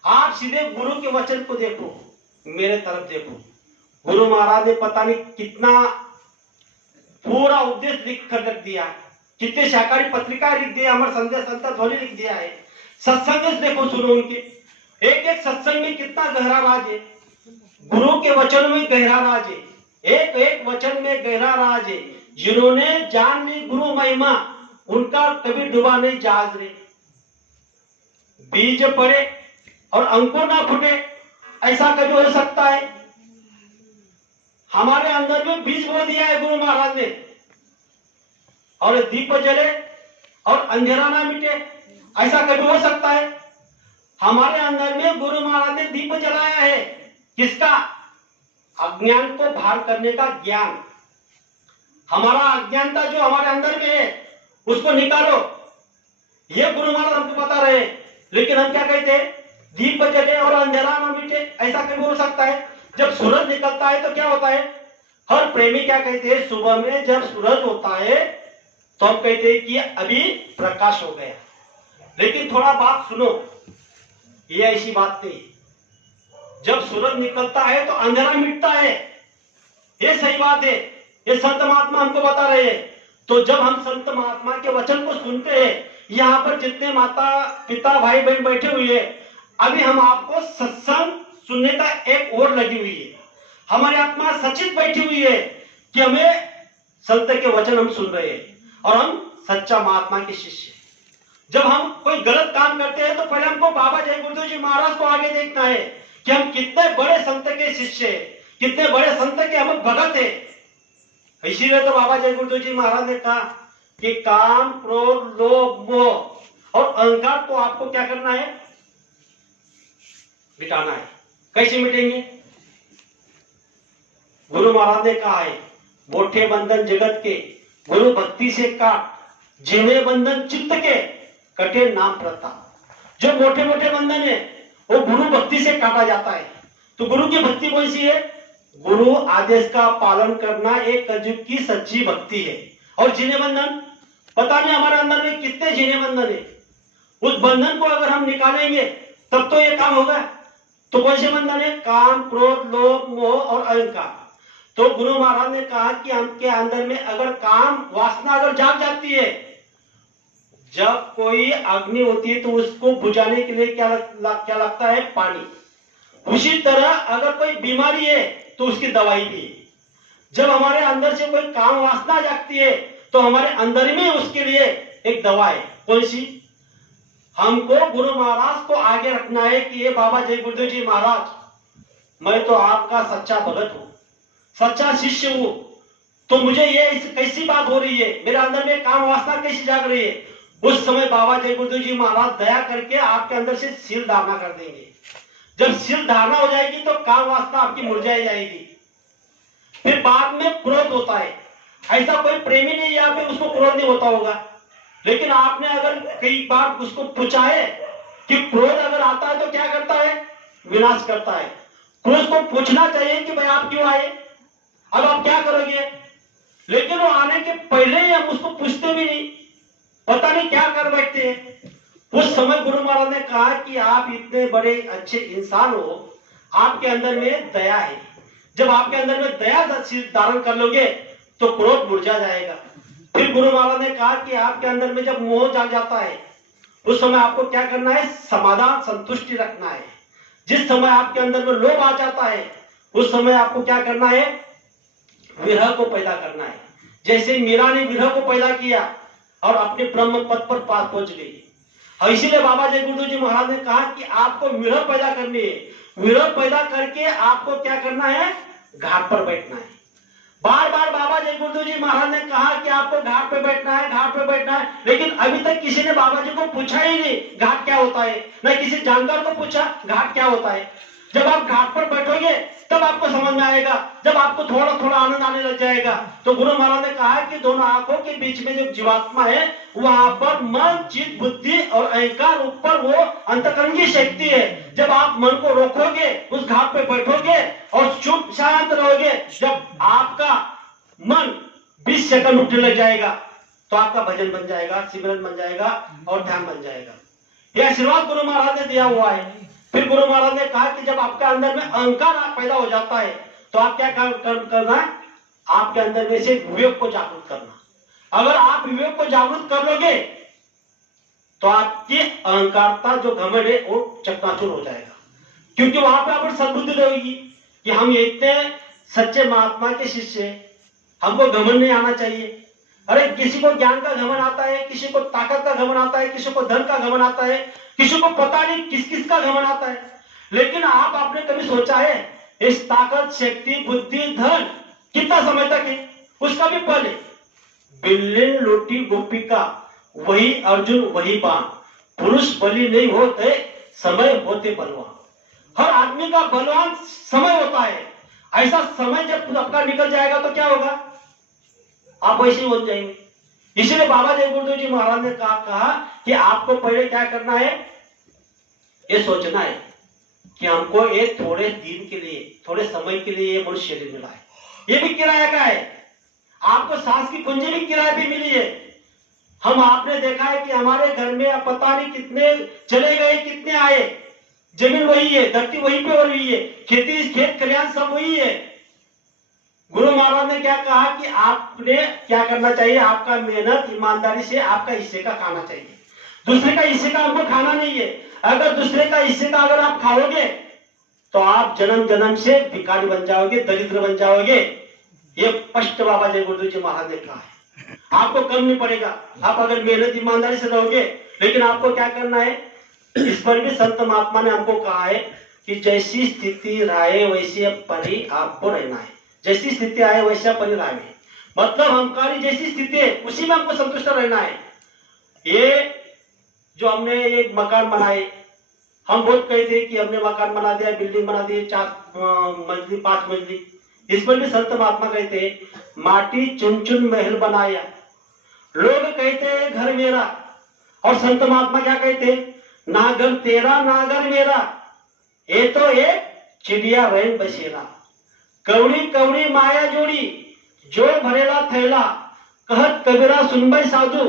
आप सीधे गुरु के वचन को देखो, मेरे तरफ देखो। गुरु महाराज ने पता नहीं कितना पूरा उपदेश लिख कर रख दिया है, कितने शाकाहारी पत्रिका लिख दिया, अमर संजय संत ध्वनि लिख दिया है। सत्संग देखो, सुनो उनके, एक एक सत्संग में कितना गहरा राज है, गुरु के वचन में गहरा राज है, एक एक वचन में गहरा राज है। जिन्होंने जान ली गुरु महिमा, उनका कभी डूबा नहीं जहाज रे। बीज पड़े और अंकुर ना फूटे, ऐसा कभी हो सकता है? हमारे अंदर में बीज बो दिया है गुरु महाराज ने, और दीप जले और अंधेरा ना मिटे, ऐसा कभी हो सकता है? हमारे अंदर में गुरु महाराज ने दीप जलाया है, किसका? अज्ञान को बाहर करने का ज्ञान। हमारा अज्ञानता जो हमारे अंदर में है, उसको निकालो, ये गुरु महाराज हमको बता रहे हैं। लेकिन हम क्या कहते हैं? दीप जले और अंधेरा ना मिटे, ऐसा कभी हो सकता है? जब सूरज निकलता है तो क्या होता है? हर प्रेमी क्या कहते हैं? सुबह में जब सूरज होता है तो हम कहते हैं कि अभी प्रकाश हो गया। लेकिन थोड़ा बात सुनो, ये ऐसी बात नहीं। जब सूरज निकलता है तो अंधेरा मिटता है, ये सही बात है, ये संत महात्मा हमको बता रहे हैं। तो जब हम संत महात्मा के वचन को सुनते हैं, यहाँ पर जितने माता पिता भाई बहन बैठे हुए हैं, अभी हम आपको सत्संग सुनने का एक ओर लगी हुई है, हमारी आत्मा सचित बैठी हुई है कि हमें संत के वचन हम सुन रहे हैं और हम सच्चा महात्मा के शिष्य। जब हम कोई गलत काम करते हैं तो पहले हमको बाबा जय गुरुदेव जी महाराज को आगे देखना है कि हम कितने बड़े संत के शिष्य हैं, कितने बड़े संत के हम भगत हैं। इसीलिए तो बाबा जय गुरुदेव जी महाराज ने कहा कि काम, क्रोध, लोभ, मोह और अहंकार को आपको क्या करना है? मिटाना है। कैसे मिटेंगे? गुरु महाराज ने कहा है, मोठे बंधन जगत के गुरु भक्ति से काट, जिन्हें बंधन चित्त के कटे नाम प्रताप। जो मोटे मोटे बंधन है वो गुरु भक्ति से काटा जाता है। तो गुरु की भक्ति कौन सी है? गुरु आदेश का पालन करना एक कलयुग की सच्ची भक्ति है। और जिन्हें बंधन, पता नहीं हमारे अंदर में कितने जिन्हें बंधन है, उस बंधन को अगर हम निकालेंगे तब तो ये काम होगा। तो कौन से बंधन है? काम, क्रोध, लोभ, मोह और अहंकार। तो गुरु महाराज ने कहा कि हमके अंदर में अगर काम वासना अगर जाग जाती है, जब कोई अग्नि होती है तो उसको बुझाने के लिए क्या लगता है? पानी। उसी तरह अगर कोई बीमारी है तो उसकी दवाई भी है। जब हमारे अंदर से कोई काम वासना जागती है तो हमारे अंदर में उसके लिए एक दवा है। कौन सी? हमको गुरु महाराज को आगे रखना है कि ये बाबा जय गुरुदेव जी महाराज, मैं तो आपका सच्चा भगत हूं, सच्चा शिष्य हूं, तो मुझे ये कैसी बात हो रही है, मेरे अंदर में काम वासना कैसी जाग रही है? उस समय बाबा जय गुरुदेव जी महाराज दया करके आपके अंदर से सील धारणा कर देंगे। जब सील धारणा हो जाएगी तो काम वासना आपकी मुरझाई जाएगी। फिर बाद में क्रोध होता है। ऐसा कोई प्रेमी नहीं यहाँ पे उसको क्रोध नहीं होता होगा, लेकिन आपने अगर कई बार उसको पूछा है कि क्रोध अगर आता है तो क्या करता है? विनाश करता है। क्रोध को पूछना चाहिए कि भाई आप क्यों आए, अब आप क्या करोगे? लेकिन वो आने के पहले ही हम उसको पूछते भी नहीं, पता नहीं क्या कर बैठते हैं। उस समय गुरु महाराज ने कहा कि आप इतने बड़े अच्छे इंसान हो, आपके अंदर में दया है। जब आपके अंदर में दया धारण कर लोगे तो क्रोध मुरझा जाएगा। फिर गुरु महाराज ने कहा कि आपके अंदर में जब मोह जाग जाता है उस समय आपको क्या करना है? समाधान, संतुष्टि रखना है। जिस समय आपके अंदर में लोभ आ जाता है उस समय आपको क्या करना है? विरह को पैदा करना है। जैसे मीरा ने विरह को पैदा किया और अपने ब्रह्म पद पर पास पहुंच गई। और इसीलिए बाबा जय गुरुदेव जी महाराज ने कहा कि आपको विरह पैदा करनी है। विरह पैदा करके आपको क्या करना है? घाट पर बैठना है। बार बार बाबा जय गुरुदेव जी महाराज ने कहा कि आपको घाट पे बैठना है, घाट पे बैठना है, लेकिन अभी तक किसी ने बाबा जी को पूछा ही नहीं घाट क्या होता है, न किसी जानकार को पूछा घाट क्या होता है। जब आप घाट पर बैठोगे तब आपको समझ में आएगा, जब आपको थोड़ा थोड़ा आनंद आने लग जाएगा। तो गुरु महाराज ने कहा कि दोनों आंखों के बीच में जो जीवात्मा है वहां पर मन, चित्त, बुद्धि और अहंकार, ऊपर वो अंतःकरण की शक्ति है। जब आप मन को रोकोगे, उस घाट पे बैठोगे और चुप शांत रहोगे, जब आपका मन 20 सेकंड उठने लग जाएगा तो आपका भजन बन जाएगा, सिमरन बन जाएगा और ध्यान बन जाएगा। यह आशीर्वाद गुरु महाराज ने दिया हुआ है। फिर गुरु महाराज ने कहा कि जब आपके अंदर में अहंकार पैदा हो जाता है तो आप क्या करना है, आपके अंदर में से विवेक को जागृत करना। अगर आप विवेक को जागृत कर लोगे तो आपकी अहंकारता जो घमंड है वो चकनाचूर हो जाएगा, क्योंकि वहां पर आप सद्बुद्धि रहेगी कि हम इतने सच्चे महात्मा के शिष्य हैं, हमको घमंड नहीं आना चाहिए। अरे किसी को ज्ञान का घमंड आता है, किसी को ताकत का घमंड आता है, किसी को धन का घमंड आता है, किसी को पता नहीं किस किस का घमंड आता है। लेकिन आपने कभी सोचा है इस ताकत, शक्ति, बुद्धि, धन कितना समय तक है? उसका भी पहले बिल्लिन लोटी गोपिका, वही अर्जुन वही बाण, पुरुष बलि नहीं होते समय होते बलवान। हर आदमी का बलवान समय होता है। ऐसा समय जब आपका निकल जाएगा तो क्या होगा? आप वैसे ही बन जाएंगे। इसलिए बाबा जय गुरुदेव जी महाराज ने कहा कि आपको पहले क्या करना है, ये सोचना है कि हमको एक थोड़े दिन के लिए, थोड़े समय के लिए ये मनुष्य शरीर मिला है, ये भी किराया का है। आपको सांस की कुंजी भी किराए पे मिली है। हम आपने देखा है कि हमारे घर में पता नहीं कितने चले गए, कितने आए, जमीन वही है, धरती वही पे हो रही है, खेती, खेत खलिहान सब वही है। गुरु महाराज ने क्या कहा कि आपने क्या करना चाहिए, आपका मेहनत ईमानदारी से आपका हिस्से का खाना चाहिए, दूसरे का हिस्से का आपको खाना नहीं है। अगर दूसरे का हिस्से का अगर आप खाओगे तो आप जन्म जन्म से भिखारी बन जाओगे, दरिद्र बन जाओगे। ये स्पष्ट बाबा जय गुरुदेव जी महाराज ने कहा है। आपको कम नहीं पड़ेगा आप अगर मेहनत ईमानदारी से रहोगे। लेकिन आपको क्या करना है, इस पर भी संत महात्मा ने हमको कहा है कि जैसी स्थिति रहे वैसे परी आपको रहना है। जैसी स्थिति आए वैसा परिणाम है, मतलब हमारी जैसी स्थिति है उसी में हमको संतुष्ट रहना है। ये जो हमने एक मकान बनाए, हम बहुत कहते हैं कि हमने मकान बना दिया, बिल्डिंग बना दी 4 मंजिली 5 मंजिली। इस पर भी संत महात्मा कहते हैं माटी चुन चुन महल बनाया, लोग कहते हैं घर मेरा, और संत महात्मा क्या कहते हैं, ना घर तेरा ना घर मेरा, ये तो एक चिड़िया रैन बसेरा। कवड़ी कवड़ी माया जोड़ी जो भरेला थैला, कहत कबीरा सुनबई साधु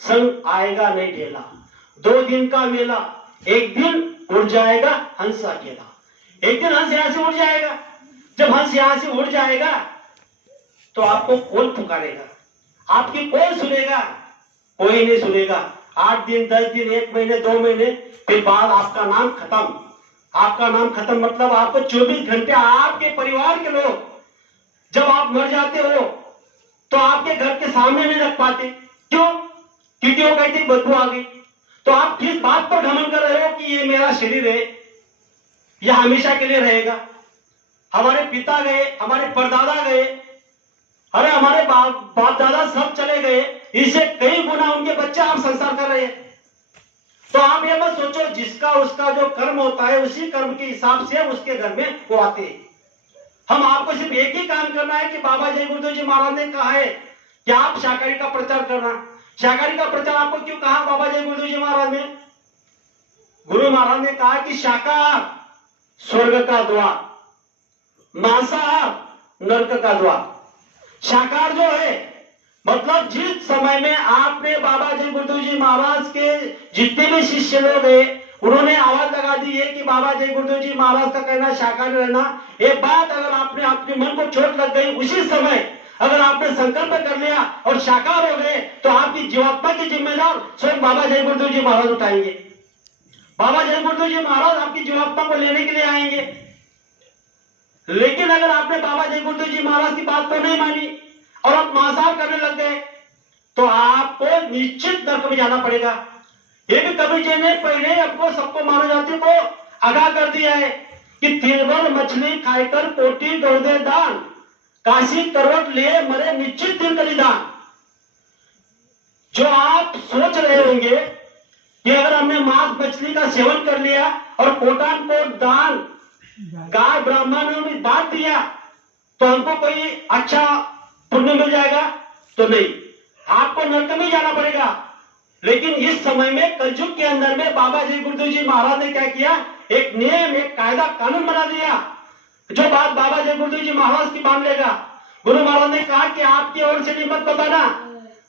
संग आएगा नहीं ढेला। 2 दिन का मेला, एक दिन उड़ जाएगा हंस अकेला। एक दिन हंस यहां से उड़ जाएगा। जब हंस यहां से उड़ जाएगा तो आपको कौन पुकारेगा, आपकी कौन सुनेगा? कोई नहीं सुनेगा। 8 दिन 10 दिन 1 महीने 2 महीने फिर बाद आपका नाम खत्म। आपका नाम खत्म मतलब आपको 24 घंटे आपके परिवार के लोग, जब आप मर जाते हो तो आपके घर के सामने नहीं रख पाते। क्यों? क्योंकि वो कहते बदबू आ गई। तो आप किस बात पर घमंड कर रहे हो कि ये मेरा शरीर है, यह हमेशा के लिए रहेगा। हमारे पिता गए, हमारे परदादा गए, अरे हमारे बाप दादा सब चले गए, इससे कई गुना उनके बच्चे आप संसार कर रहे हैं। तो आप ये मत सोचो, जिसका उसका जो कर्म होता है उसी कर्म के हिसाब से उसके घर में वो आते हैं। हम आपको सिर्फ एक ही काम करना है कि बाबा जय गुरुदेव जी महाराज ने कहा है कि आप शाकाहारी का प्रचार करना। शाकाहारी का प्रचार आपको क्यों कहा बाबा जय गुरुदेव जी महाराज ने? गुरु महाराज ने कहा कि शाकाहार स्वर्ग का द्वार, मांसाहार नरक का द्वार। शाकाहार जो है मतलब जिस समय में आपने बाबा जय गुरुदेव जी महाराज के जितने भी शिष्य लोग हैं उन्होंने आवाज लगा दी है कि बाबा जय गुरुदेव जी महाराज का कहना शाकाहारी रहना। एक बात अगर आपने अपने मन को चोट लग गई, उसी समय अगर आपने संकल्प कर लिया और शाकाहार हो गए तो आपकी जीवात्मा की जिम्मेदार स्वयं बाबा जय गुरुदेव जी महाराज उठाएंगे। बाबा जय गुरुदेव जी महाराज आपकी जीवात्मा को लेने के लिए आएंगे। लेकिन अगर आपने बाबा जय गुरुदेव जी महाराज की बात को नहीं मानी और आप मांसाहार करने लग गए तो आपको निश्चित नरक में जाना पड़ेगा। ये भी कबीर जी ने पहले आपको सबको मानव जाति को आगाह कर दिया है कि तिलवर मछली खाकर कोटी गौदे दान, काशी करवट लिए मरे निश्चित तिलकली दान। जो आप सोच रहे होंगे कि अगर हमने मांस मछली का सेवन कर लिया और कोटान कोट दान गाय ब्राह्मण ने हमें दान दिया तो हमको कोई अच्छा पुण्य मिल जाएगा? तो नहीं, आपको नरक में जाना पड़ेगा। लेकिन इस समय में कलयुग के अंदर में बाबा जय गुरुदेव जी महाराज ने क्या किया, एक नियम, एक कायदा कानून बना दिया। जो बात बाबा जय गुरुदेव जी महाराज की मान लेगा, गुरु महाराज ने कहा कि आपकी ओर से नहीं मत बताना,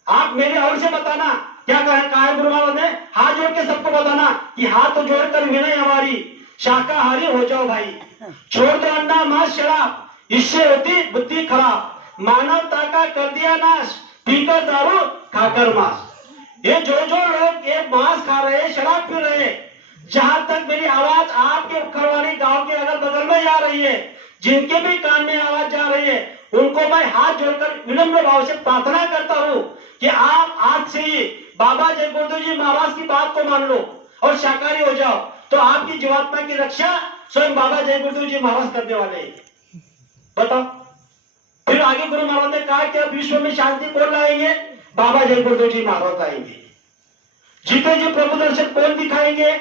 आप मेरी ओर से बताना। क्या कहा है गुरु महाराज ने? हाथ जोड़ के सबको बताना कि हाथ जोड़कर विनय हमारी, शाकाहारी हो जाओ भाई, छोड़ दो अंडा मांस शराब, इससे होती बुद्धि खराब, मानवता का कर दिया नाश, पीकर दारू खाकर मांस। ये जो लोग ये मांस खा रहे हैं, शराब पी रहे हैं, जहां तक मेरी आवाज आपके उखरवाड़ी गांव के अगल बगल में जा रही है, जिनके भी कान में आवाज जा रही है, उनको मैं हाथ जोड़कर विनम्र भाव से प्रार्थना करता हूं कि आप आज से ही बाबा जय गुरुदेव जी महाराज की बात को मान लो और शाकाहारी हो जाओ, तो आपकी जीवात्मा की रक्षा स्वयं बाबा जय गुरुदेव जी महाराज करने वाले हैं। बताओ। फिर आगे गुरु महाराज ने कहा कि अब विश्व में शांति कौन लाएंगे? बाबा जय गुरुदेव जी महाराज लाएंगे। जीते जी प्रभु दर्शन कौन दिखाएंगे?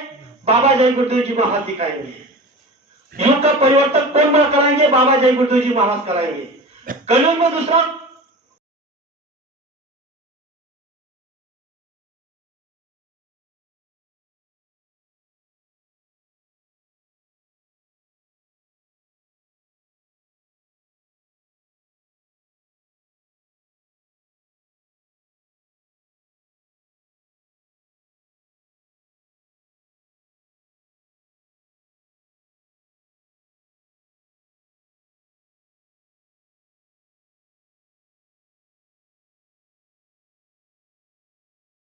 बाबा जय गुरुदेव जी महाराज दिखाएंगे। युग का परिवर्तन कौन कराएंगे? बाबा जय गुरुदेव जी महाराज कराएंगे। कलयुग में दूसरा